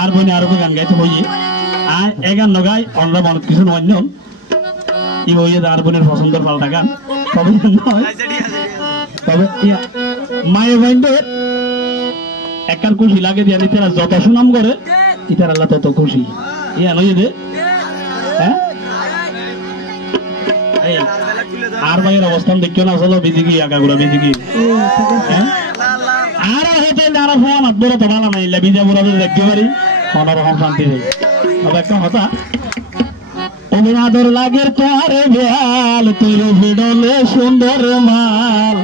আর বনে আরো গান গাইতে হইয়ে আয় এ গান নগাই অন্য মনত কিছু অন্য ই হইয়ে আর বোনের পছন্দের পাল্টা গান তবে তবে মায়ের বাইন্ডের একবার খুশি লাগে দিয়ে তারা যত সুনাম করে ইতার আল্লাহ তত খুশি ইয়া নই দে হ্যাঁ আর ভাইয়ের অবস্থান দেখিও না আসলে বেদিকে আগাগুলা বেদিকে হ্যাঁ আর হতে নারা ফোন বড় তো ভালো নাই লাবিজা বড় দেখতে পারি অন্যরকম শান্তি নেই তবে একটা কথা ওমে আদর লাগের তোরে বেয়াল তোর ভিডলে সুন্দর মাল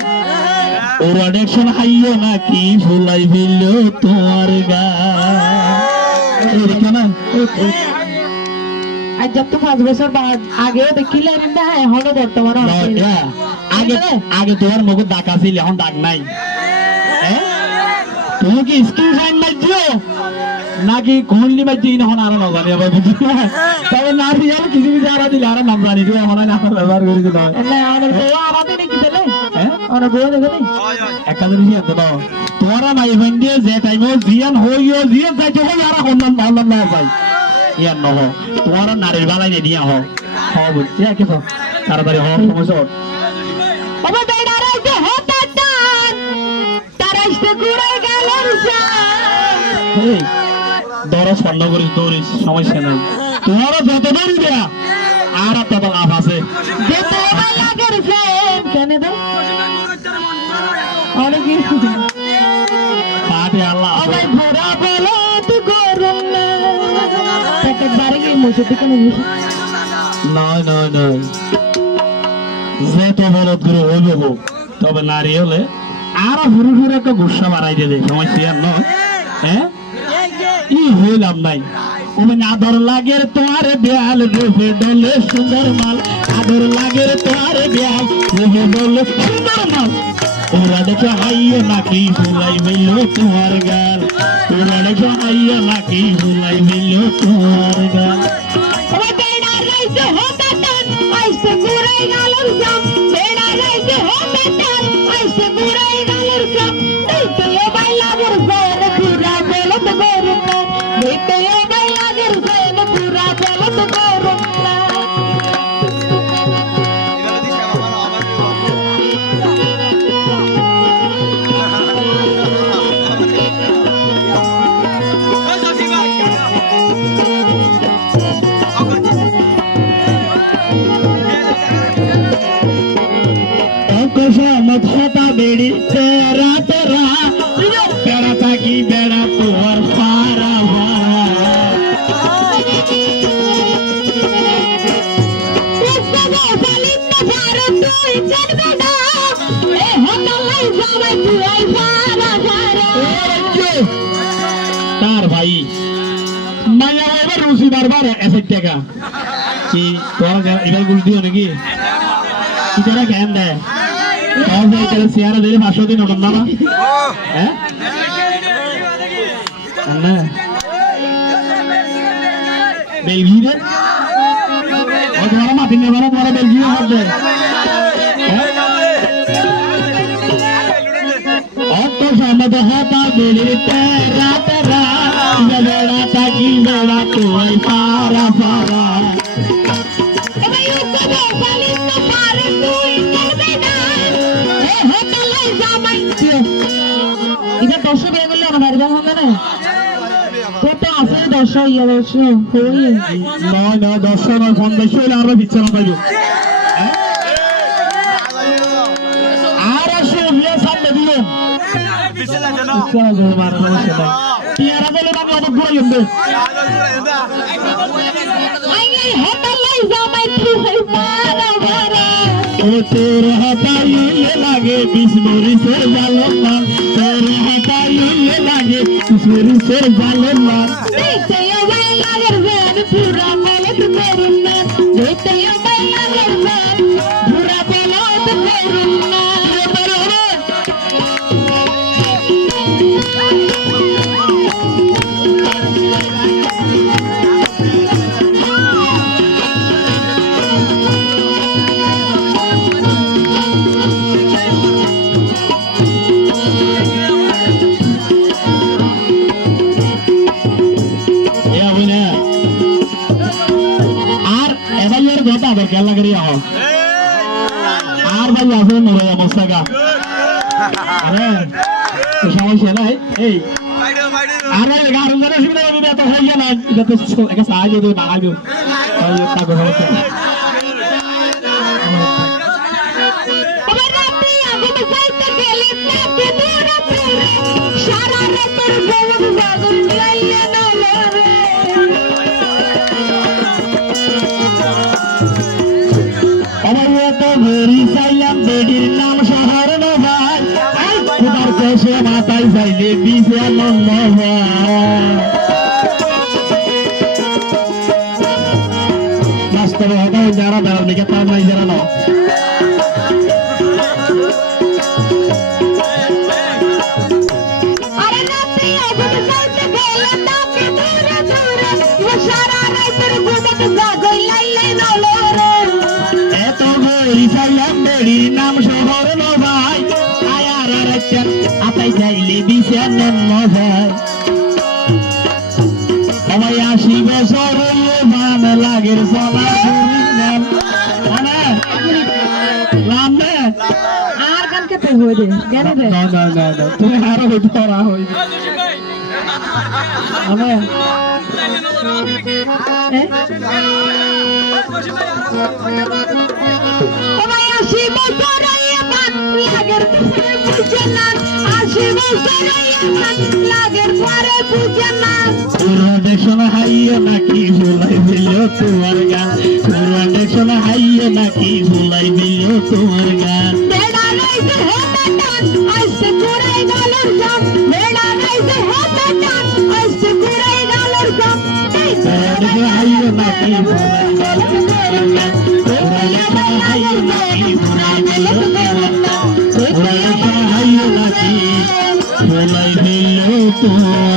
ওরা দেখছেন হাইও নাকি ফুলাই ফেলল তোমার গা কেন আজ যত 5 বছর বাদ আগে দেখিলেন না এখন বর্তমানে আগে আগে তোমার মুখ দাগ আছিল এখন দাগ নাই তুমি কি স্কিল সাইন মারছো নাকি কোনলি মারছি এখন আর না জানি আবার বুঝি তবে না দিয়ে আর কিছু কিছু আর দিলে আর নাম জানি দিও আমার না ব্যবহার করি দিল না আমার বউ আমাদের কি দিলে হ্যাঁ আমার বউ দেখলে একটা জিনিস আছে তো তোরা মাই বন্ধে যে টাইমে জিয়ান হইও জিয়ান যাইতে হই আর কোন নাম না ভাই ইয়ার নহ তোরা নারীর বালাই নে দিয়া হোক হ্যাঁ বুঝছি কি তো তাড়াতাড়ি হওয়ার সময় চল ওবা বেড়া রাইতে হতা টান তারাইতে ঘুরে গেল এই দরজ বন্ধ করিস দৌড়িস সমস্যা নাই তোরা যত দৌড়ি দেয়া আর তত লাভ আছে যে তোমার লাগে রে কেন দে অনেক পাটে আল্লাহ ওই ঘোড়া বলো তুই গরম না পেটে বাড়ি গিয়ে মুছে দিকে নয় নয় নয় যে তো বলদ গুরু হইব তবে নারী হলে আর হুরু হুরু একটা গুসা বাড়াই দেবে সমস্যা আর নয় হ্যাঁ ই হইলাম নাই ওমে আদর লাগের তোয়ারে বেয়াল রূপে ডলে সুন্দর মাল আদর লাগের তোয়ারে বেয়াল রূপে ডলে সুন্দর মাল ওরা দেখো হাইয়া নাকি ফুলাই মিল তোমার গাল ওরা দেখো হাইয়া নাকি ফুলাই মিল তোমার গাল ওই বেড়া রাইতে হতা টান আইসে ঘুরে গেল জাম বেড়া রাইতে হতা টান আইসে ঘুরে গেল জাম এইতে বাইলা গরফেন পুরা বলো তো গরম না এইতে বাইলা গরফেন পুরা বলো তো গরম না मत होता बेड़ी तेरा तेरा बेड़ा था कि बेड़ा तो और फारा तार भाई मैं एबार रूसी बार ऐसे क्या कि तुम्हारा इधर गुल दियो ना कि इतना कहन दे और भाई तेरे सियारा दे 500 दिन होना ना हैं ना बेलगी दे और तुम्हारा माफी नहीं बना तुम्हारा बेलगी में हाथ दे और तो सामने तो होता बेली तेरा तेरा ये बेड़ा ताकि बेड़ा तो आई पारा पारा এটা 10 বের করলে আমার বাড়ি হবে না কত আছে 10 ইয়া 10 হই নয় নয় 10 নয় 50 হলে আমরা বিছানা পাইব আর আসো বিয়ে সামনে দিও বিছানা জানো বিছানা জোর মারা সমস্যা টিয়ারা বলে বাবা অত ঘুরে গেছে আই হতা লাই জামাই তুই হই মারা মারা ও তোর হাতাই লাগে বিষ্ণুরি সে জালো মার তোর হাতাই লাগে বিষ্ণুরি সে জালো মার দেখতে ওই লাগের ভেন পুরা বলে তো করুন না দেখতে ওই লাগের ভেন পুরা বলে তো করুন না খেলা করি আর ভাই আছে নরে অবস্থাকা আরে সমস্যা নাই এই আর ভাই গাড়ি ধরে শুনে দিতে তো হইয়া না এটা তো একটা সাহায্য দিয়ে বাগাইবো তাই একটা কথা বলতে বেডির নাম শহর নভাই তোমার দেশে মাথায় যাইলে বিজে আনন্দ বাস্তবে হঠাৎ যারা বেড়ার দিকে তার নাই যারা না নাম শহর নভাই আয়ার আতাই যাইলে বিছে নভাই সবাই 80 বছর মান লাগের চলা আর গান কেটে হয়ে দে জ্ঞানে দে না না না না তুমি আরো ধরা হই আমি দেখশন হাইয়ে নাকি ভুলাই দিল তোমার গান দেখশন হাইয়ে নাকি ভুলাই দিল তোমার গান হাইয়ে নাকি ভুলাই ভুলাই দিল তোমার